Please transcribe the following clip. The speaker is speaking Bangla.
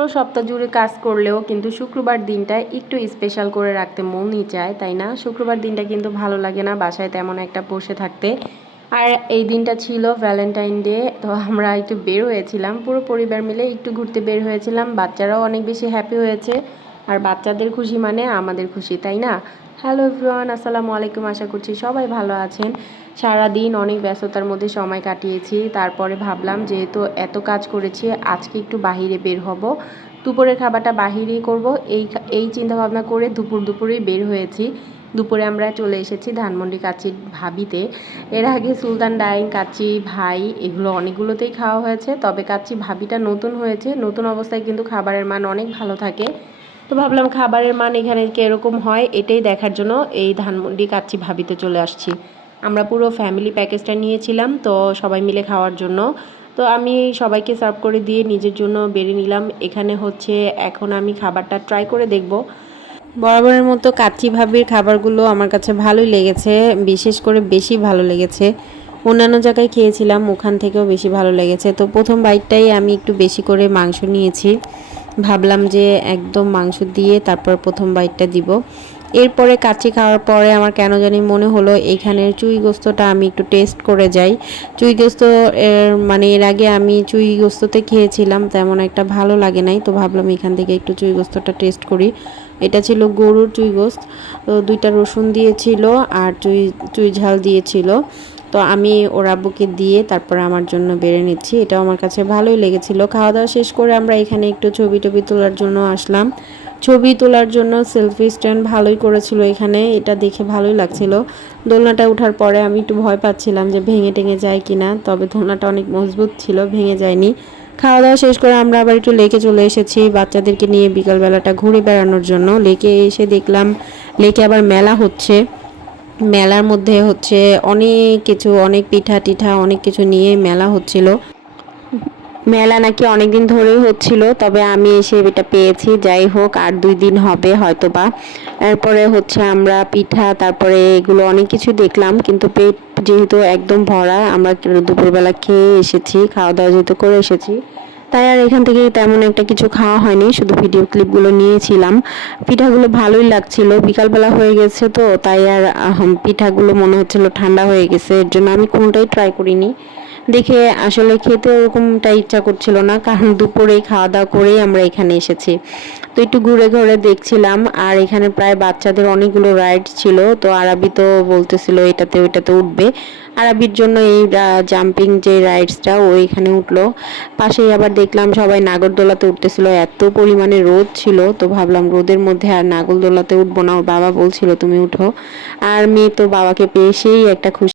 পুরো সপ্তাহ জুড়ে কাজ করলেও কিন্তু শুক্রবার দিনটা একটু স্পেশাল করে রাখতে মনই চায়, তাই না? শুক্রবার দিনটা কিন্তু ভালো লাগে না বাসায় তেমন একটা বসে থাকতে। আর এই দিনটা ছিল ভ্যালেন্টাইন ডে, তো আমরা একটু বের হয়েছিলাম পুরো পরিবার মিলে, একটু ঘুরতে বের হয়েছিলাম। বাচ্চারাও অনেক বেশি হ্যাপি হয়েছে, আর বাচ্চাদের খুশি মানে আমাদের খুশি, তাই না? হ্যালো এভরিওয়ান, আসসালামু আলাইকুম। আশা করছি সবাই ভালো আছেন। সারাদিন অনেক ব্যস্ততার মধ্যে সময় কাটিয়েছি, তারপরে ভাবলাম যেহেতু এত কাজ করেছি আজকে একটু বাহিরে বের হব, দুপুরের খাবারটা বাহিরেই করব। এই চিন্তা ভাবনা করে দুপুরেই বের হয়েছি। দুপুরে আমরা চলে এসেছি ধানমন্ডি কাচ্চির ভাবিতে। এর আগে সুলতান ডাইন, কাচ্চি ভাই এগুলো অনেকগুলোতেই খাওয়া হয়েছে, তবে কাচ্চি ভাবিটা নতুন হয়েছে। নতুন অবস্থায় কিন্তু খাবারের মান অনেক ভালো থাকে, তো ভাবলাম খাবারের মান এখানে কীরকম হয় এটাই দেখার জন্য এই ধানমন্ডি কাচ্চি ভাবিতে চলে আসছি। আমরা পুরো ফ্যামিলি প্যাকেজটা নিয়েছিলাম তো সবাই মিলে খাওয়ার জন্য। তো আমি সবাইকে সার্ভ করে দিয়ে নিজের জন্য বেরিয়ে নিলাম। এখানে হচ্ছে এখন আমি খাবারটা ট্রাই করে দেখব। বরাবরের মতো কাচ্চি ভাবির খাবারগুলো আমার কাছে ভালোই লেগেছে, বিশেষ করে বেশি ভালো লেগেছে। অন্যান্য জায়গায় খেয়েছিলাম, ওখান থেকেও বেশি ভালো লেগেছে। তো প্রথম বাইটটাই আমি একটু বেশি করে মাংস নিয়েছি, ভাবলাম যে একদম মাংস দিয়ে তারপর প্রথম বাইটটা দিব। এরপরে কাচ্চি খাওয়ার পরে আমার কেন জানি মনে হলো এইখানের চুই গোস্তটা আমি একটু টেস্ট করে যাই। চুই গোস্ত মানে এর আগে আমি চুই গোস্ততে খেয়েছিলাম, তেমন একটা ভালো লাগে নাই, তো ভাবলাম এখান থেকে একটু চুই গোস্তটা টেস্ট করি। এটা ছিল গরুর চুই গোস্ত, তো 2টা রসুন দিয়েছিল আর চুই ঝাল দিয়েছিল। তো আমি ওর আব্বুকে দিয়ে তারপর আমার জন্য বেড়ে নিচ্ছি। এটাও আমার কাছে ভালোই লেগেছিল। খাওয়া দাওয়া শেষ করে আমরা এখানে একটু ছবি টবি তোলার জন্য আসলাম। ছবি তোলার জন্য সেলফি স্ট্যান্ড ভালোই করেছিল এখানে, এটা দেখে ভালোই লাগছিল। দোলনাটা ওঠার পরে আমি একটু ভয় পাচ্ছিলাম যে ভেঙে টেঙে যায় কিনা, তবে দোলনাটা অনেক মজবুত ছিল, ভেঙে যায়নি। খাওয়া দাওয়া শেষ করে আমরা আবার একটু লেকে চলে এসেছি বাচ্চাদেরকে নিয়ে বিকালবেলাটা ঘুরে বেড়ানোর জন্য। লেকে এসে দেখলাম লেকে আবার মেলা হচ্ছে। মেলার মধ্যে হচ্ছে অনেক কিছু, অনেক পিঠা টিঠা অনেক কিছু নিয়ে মেলা হচ্ছিল। মেলা নাকি অনেক দিন ধরেই হচ্ছিল, তবে আমি এসে এটা পেয়েছি। যাই হোক, আর 2 দিন হবে হয়তো বা। এরপরে হচ্ছে আমরা পিঠা তারপরে এগুলো অনেক কিছু দেখলাম, কিন্তু পেট যেহেতু একদম ভরা, আমরা দুপুরবেলা খেয়ে এসেছি, খাওয়া দাওয়া যেহেতু করে এসেছি, তাই আর এখান থেকে তেমন একটা কিছু খাওয়া হয়নি, শুধু ভিডিও ক্লিপগুলো নিয়েছিলাম। পিঠাগুলো ভালোই লাগছিল, বিকালবেলা হয়ে গেছে তো তাই আর পিঠাগুলো মনে হচ্ছিল ঠান্ডা হয়ে গেছে, এর জন্য আমি কোনোটাই ট্রাই করিনি। দেখে আসলে খেতে ওরকমটা ইচ্ছা করছিল না, কারণ দুপুরেই খাওয়া দাওয়া করেই আমরা এখানে এসেছি। তো একটু ঘুরে ঘুরে দেখছিলাম, আর এখানে প্রায় বাচ্চাদের অনেকগুলো রাইড ছিল। তো আরাবি তো বলতেছিল এটাতে ওইটাতে উঠবে। আরাবির জন্য এই জাম্পিং যে রাইডসটা ওইখানে উঠলো। পাশেই আবার দেখলাম সবাই নাগরদোলাতে উঠতেছিল, এত পরিমাণে রোদ ছিল, তো ভাবলাম রোদের মধ্যে আর নাগরদোলাতে উঠবো না। ওর বাবা বলছিল তুমি উঠো, আর মেয়ে তো বাবাকে পেয়ে সেই একটা খুশি।